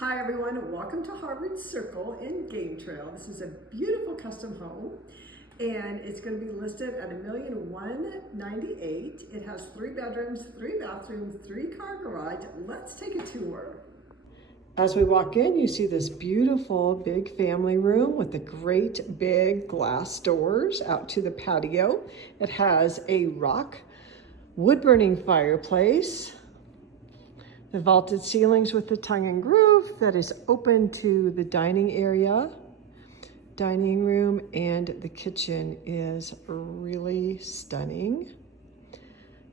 Hi everyone, welcome to Harvard Circle in Game Trail. This is a beautiful custom home and it's going to be listed at $1,198,000. It has 3 bedrooms, 3 bathrooms, 3-car garage. Let's take a tour. As we walk in, you see this beautiful big family room with the great big glass doors out to the patio. It has a rock wood-burning fireplace. The vaulted ceilings with the tongue and groove that is open to the dining area, dining room, and the kitchen is really stunning.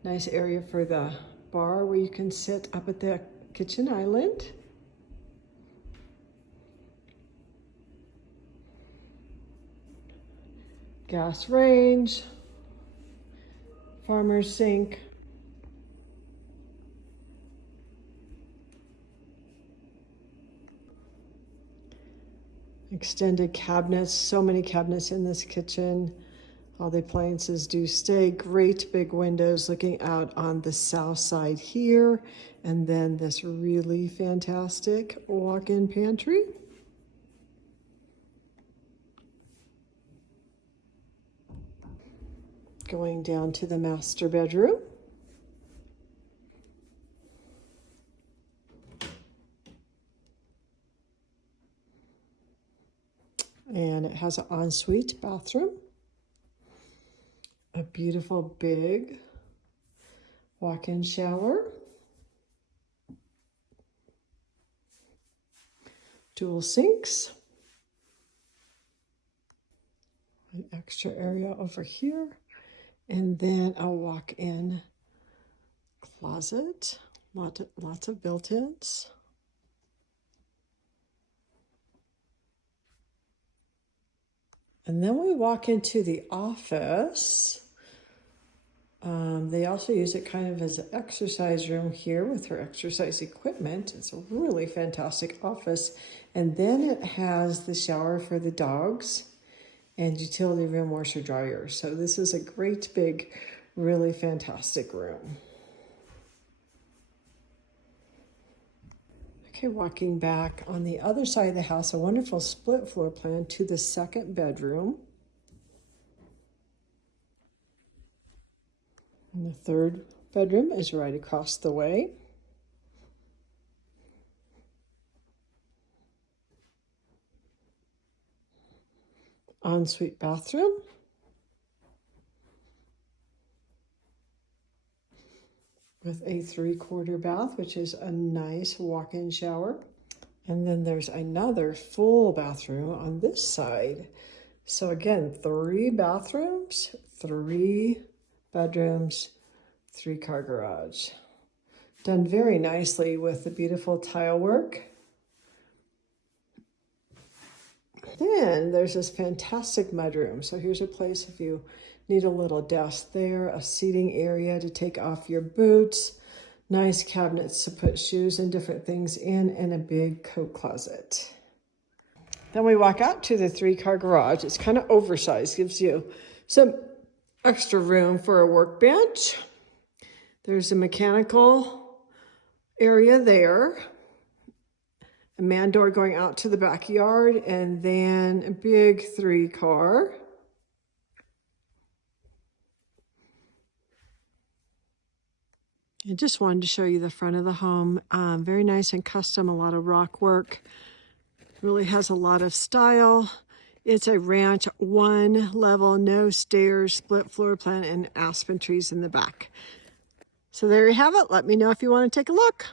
Nice area for the bar where you can sit up at the kitchen island. Gas range, farmer's sink. Extended cabinets, so many cabinets in this kitchen. All the appliances do stay. Great big windows looking out on the south side here. And then this really fantastic walk-in pantry. Going down to the master bedroom. And it has an ensuite bathroom, a beautiful big walk-in shower, dual sinks, an extra area over here, and then a walk-in closet, lots of built-ins. And then we walk into the office. They also use it kind of as an exercise room here with her exercise equipment. It's a really fantastic office. And then it has the shower for the dogs and utility room, washer, dryer. So this is a great big, really fantastic room. Okay, walking back on the other side of the house, a wonderful split floor plan to the second bedroom. And the third bedroom is right across the way. Ensuite bathroom. With a 3/4 bath, which is a nice walk-in shower. And then there's another full bathroom on this side. So again, 3 bathrooms, 3 bedrooms, 3-car garage. Done very nicely with the beautiful tile work. Then there's this fantastic mudroom. So here's a place if you need a little desk there, a seating area to take off your boots, nice cabinets to put shoes and different things in, and a big coat closet. Then we walk out to the 3-car garage. It's kind of oversized, gives you some extra room for a workbench. There's a mechanical area there. A man door going out to the backyard, and then a big 3-car. I just wanted to show you the front of the home. Very nice and custom, a lot of rock work. Really has a lot of style. It's a ranch, 1 level, no stairs, split floor plan, and aspen trees in the back. So there you have it. Let me know if you want to take a look.